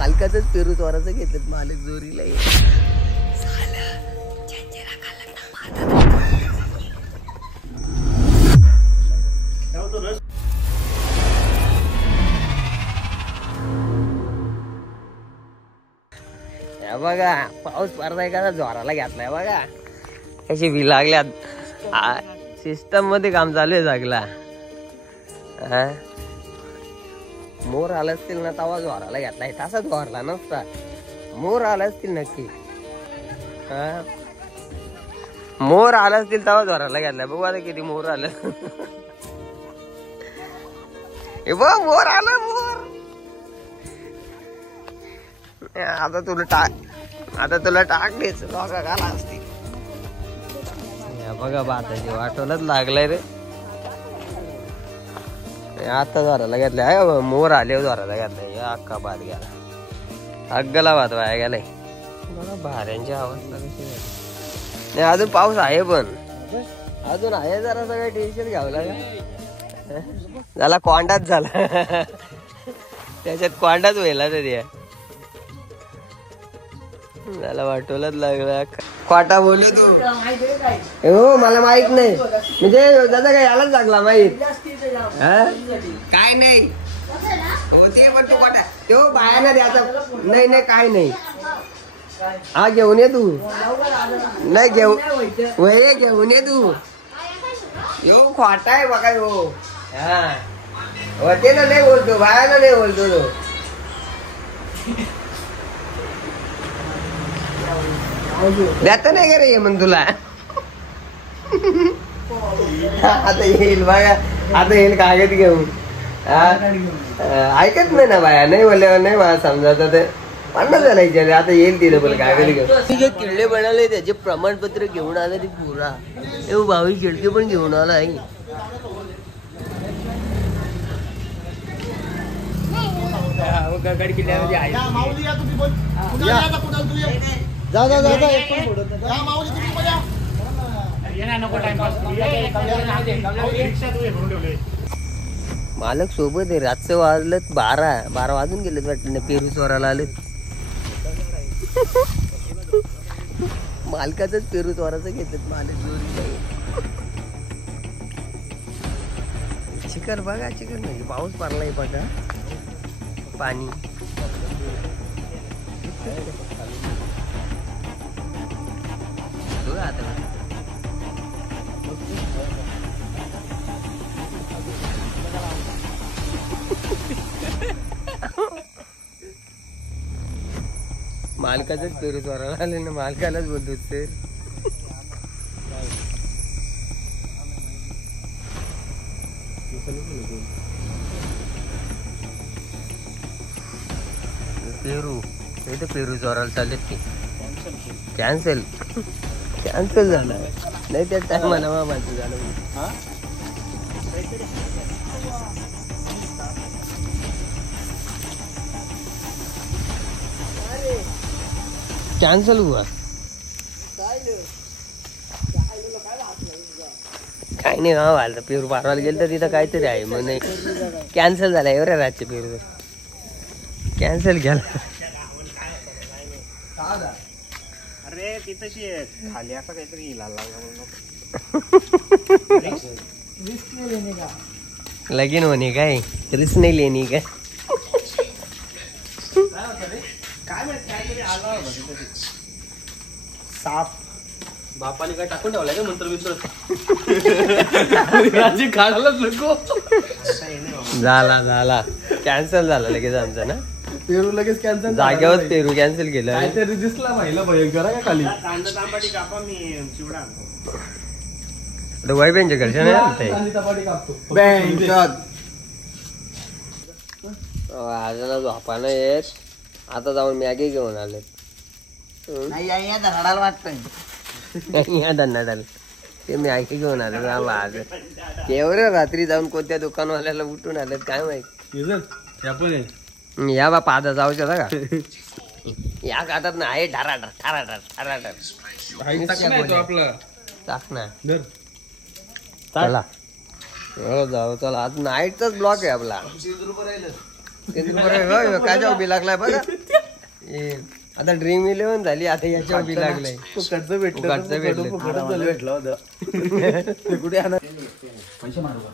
मालकाचंच पेरू चोराचं घेतात मालक जोरीला बघा पाऊस पडताय का जोराला घेतलाय बघा कशी भी लागल्यात सिस्टम मध्ये काम चालू आहे सगळा मोर आला असतील ना तवा जोराला घेतलाय तसाच जोरला नसता मोर आला असतील नक्की मोर आला असतील तवा जोराला घेतलाय बघू आता किती मोर आलं बघ मोर आला मोर आता तुला टाकलीच लोका घाला असती बघा बाताची वाटोलाच लागलाय रे आता जोराला घेतलाय मोर आले जोराला घेतलाय अख्खा भात गेला अग्गला भात वाया गेलाय बघा भाऱ्यांची अवस्था कशी नाही अजून पाऊस आहे पण अजून आहे जरा सगळं टेन्शन घ्यावं लागेल झाला कोंडाच झाला त्याच्यात कोंडाच व्हायला तरी मला वाटोलाच लागला खोटा बोलू तू हो मला माहित नाही म्हणजे दादा काय यालाच लागला माहित काय नाही हो ते पण तू खोटा तो बायाना द्यायचा नाही नाही काय नाही हा घेऊन ये तू नाही घेऊन ये तू यो खोटा आहे बघा हो हा होते ना नाही बोलतो बायाला नाही बोलतो तो देता नाही का रे मग तुला आता येईल बघा आता येईल कागद घेऊन ऐकत नाही ना बाया नाही बोलल्यावर नाही मला समजा ते पन्नास झाला आता येईल तिथे बोल कागद घेऊन किल्ले बनवले त्याचे प्रमाणपत्र घेऊन आलं ते पुरा एव भावी खिडकी पण घेऊन आला आहे गड किल्ल्यामध्ये आहे जा जा जा मालक सोबत आहे रातचं वाजलं 12 वाजून गेलेत वाटतं ना पेरू चोराला आलेत मालकाचंच पेरू चोराचं घेतात मालक जोरी चिकन बघा चिकन म्हणजे पाऊस पडलाय बघा पाणी आता मालकाचंच पेरू चोराला आले ना मालकालाच बोलतो ते पेरू हे तर पेरू चोराला चालत की कॅन्सल झालं नाही त्या टायमाला माझं झालं कॅन्सल हुआ काय नाही हा वाला पेरू पारवायला गेलं तर तिथं काहीतरी आहे मग नाही कॅन्सल झाला एवढ्या रातच्या पेरू कॅन्सल केला अरे तिथं खाली असं काहीतरी लगीन होणे काय रिस्क नाही लेणी काय साप बापाने काय टाकून ठेवलाय का मंत्र मित्र काढायलाच नको झाला कॅन्सल झाला लगेच आमचा ना पेरू लगेच कॅन्सल जाग्यावर पेरू कॅन्सल केलं काहीतरी दिसला पाहिलं भयंकर का खाली तांबडी कापा मी चिवडा आणतो वाई बेंच घरच्या नाही आजला झोपा नाही येत आता जाऊन मॅगी घेऊन आले धन्नाडाल ते मॅगी घेऊन आले आज केवढ्या रात्री जाऊन कोणत्या दुकानवाल्याला उठून आलेत काय माहिती या बापा आता जाऊ शकता का या काढतात ना आहे ठाराठार टाक ना चला जाऊ चला आज नाईटचाच ब्लॉक आहे आपला काय जाऊ बी लागलाय बघा आता ड्रीम 11 झाली, आता याच्यावर बी लागलंय. फुकटचं भेटलं फुकटचं भेटलं. फुकटचं भेटलं होतं. ते कुठे आणा पैसे मारू का?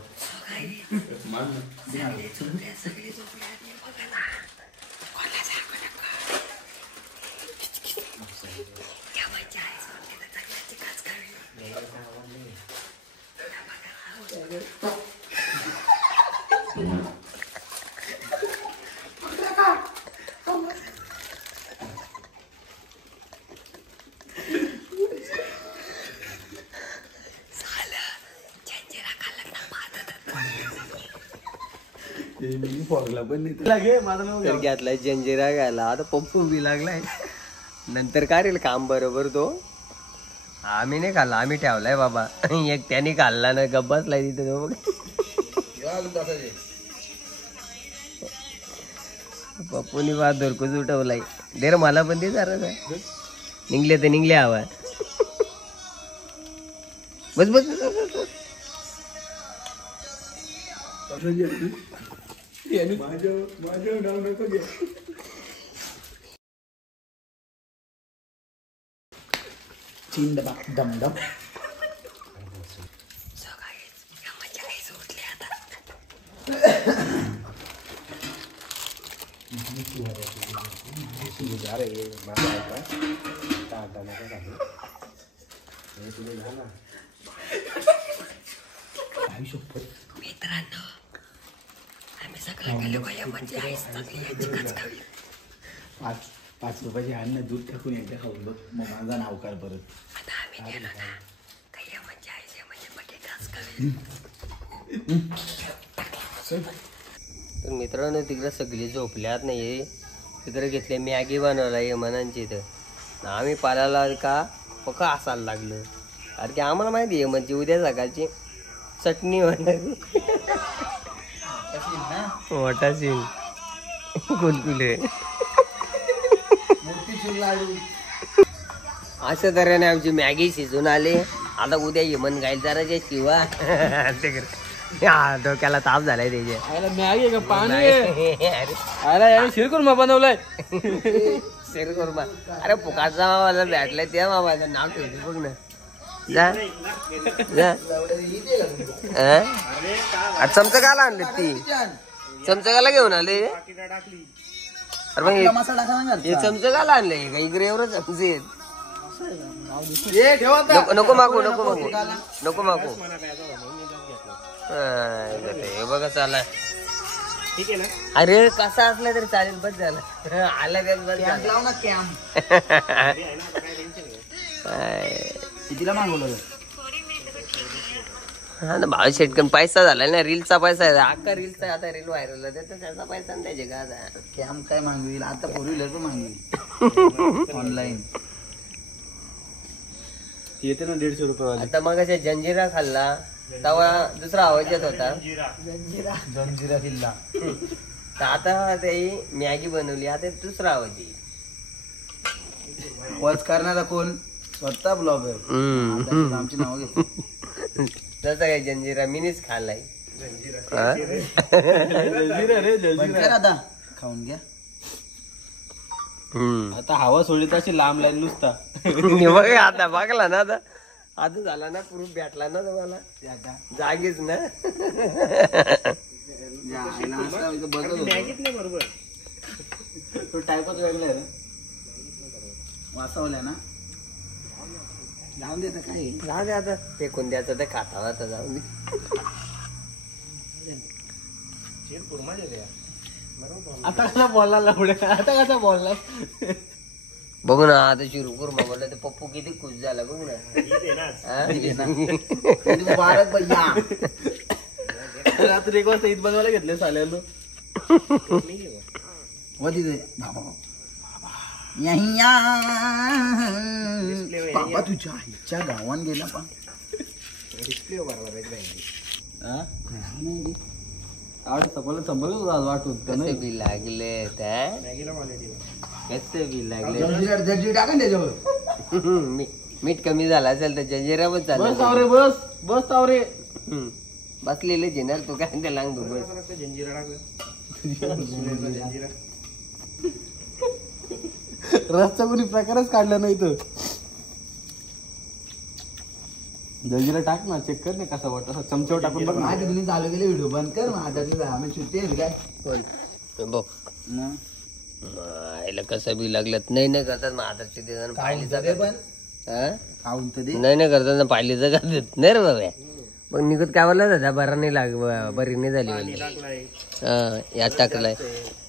तर घेतलाय जंजिरा घ्यायला. आता पप्पू बी लागलाय. नंतर करेल काम बरोबर तो. आम्ही नाही खाल्ला, आम्ही ठेवलाय बाबा. एक त्याने खाल्ला ना, गप्प बसलाय तिथे तो. पप्पूनी बा धरकूच उठवलाय. दे रे मला पण दे जरा. निघले तर निघले हवा. बस बस बस. माझं नाव नको घे. दम मित्रांनो, आम्ही सकाळी गेलो बाया, म्हणजे पाच रुपयाची अन्न दूध टाकून एकदा खाऊन बघ, मग माझा नाव कर परत. आता आम्ही गेलो ना, काही म्हणजे आईचे म्हणजे बटाटाच तर मित्रांनो, तिकडे सगळी झोपल्यात नाही. तिकडे घेतले मॅगी बनवला ये मनांची. तर आम्ही पालाला का पक्का असायला लागलं. अरे की आम्हाला माहिती आहे म्हणजे उद्या सकाळची चटणी होणार. मोठा सीन कुलकुले. अशा तऱ्हेने आमची मॅगी शिजून आले. आता उद्या यमन गाईल जरा जे शिवा. डोक्याला ताप झालाय त्याच्या. मॅगी का पाणी अरे शिरकुर्मा बनवलाय. शिरकुर्मा. अरे फुकाटचा मामाला भेटलाय त्या मामाचं नाव ठेवते बघ ना. जा जा. चमचा काला आणले ती. चमचा काला घेऊन आले. अरे मग हे चमचे काला आणले का? इकडे एवढं चमचे आहेत. नको मागू नको मागू नको मागू. हे बघा चाला. ठीक आहे ना. अरे कसा असला तरी चालेल. बस झालं. आला त्यात बस झालं. कितीला मागवलं? हा ना भाऊ शेटकन पैसा झालाय ना. रीलचा पैसा आहे अख्खा. रीलचा आता रील व्हायरल होते तर त्याचा पैसा द्यायचे का आता. कॅम काय मागवील आता? 4 व्हीलर पण मागवी ऑनलाईन. येते ना 150 रुपये. आता मग जंजिरा खाल्ला तेव्हा दुसरा आवाज येत होता. जंजिरा किल्ला. तर आता ते मॅगी बनवली. आता दुसरा आवाज येईल. वॉच करणारा कोण? स्वतः ब्लॉगर. आमची नाव घेतो. तसं काय जंजिरा मिनीच खाल्लाय. आता खाऊन घ्या. आता हवा सोडली तशी लांब लाईन नुसता. बघ आता बघला ना. आता आता झाला ना. प्रूफ भेटला ना तुम्हाला. जागीच ना. मॅगीत नाही बरोबर. तो टायपच वेगळा आहे. वाचवल्या ना. जाऊन देत काय. जाऊ दे आता. फेकून द्यायचं ते खातावा तर जाऊन दे. आता कसा बोलला पुढे. आता कसा बोलला. बघ ना आता शिरकुर्मा बोलला तर पप्पू किती खुश झाला. बघ ना. भारत भैया. रात्री 1 वाजता ईद बनवायला घेतले साल्यानं. बाबा तुझ्या आईच्या गावान गेला पण. संपलं वाटून कसे बी लागले. कसे बी लागले. टाका त्याच्यावर. मीठ कमी झाला असेल तर जंजिरा पण बस चालू. तावरे बस तावरे. बसलेले जेणार तू काय ते लांग बस. जंजिरा टाकलं. जंजिरा. रसचा कोणी प्रकारच काढला नाही तर दहीला टाक ना चेक कर ना कसा वाटत असं चमच्यावर टाकून बघ ना. माझ्या तुम्ही चालू केले व्हिडिओ बंद कर माझ्या आम्ही सुट्टी आहे काय कोण बघ आईला कसं बी लागलं नाही नाही करतात मग आता ते जण पाहिली पण हा खाऊन तर दे. नाही नाही करतात ना पाहिली तर करतात नाही रे बाबा मग निघत काय बोलला दादा बरा नाही बरी नाही झाली म्हणजे यात टाकलाय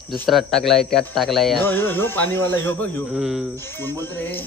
दुसरा टाकलाय त्यात टाकलाय ह्यो पाणीवाला ह्यो बघ ह्यो हम्म. कोण बोलतो रे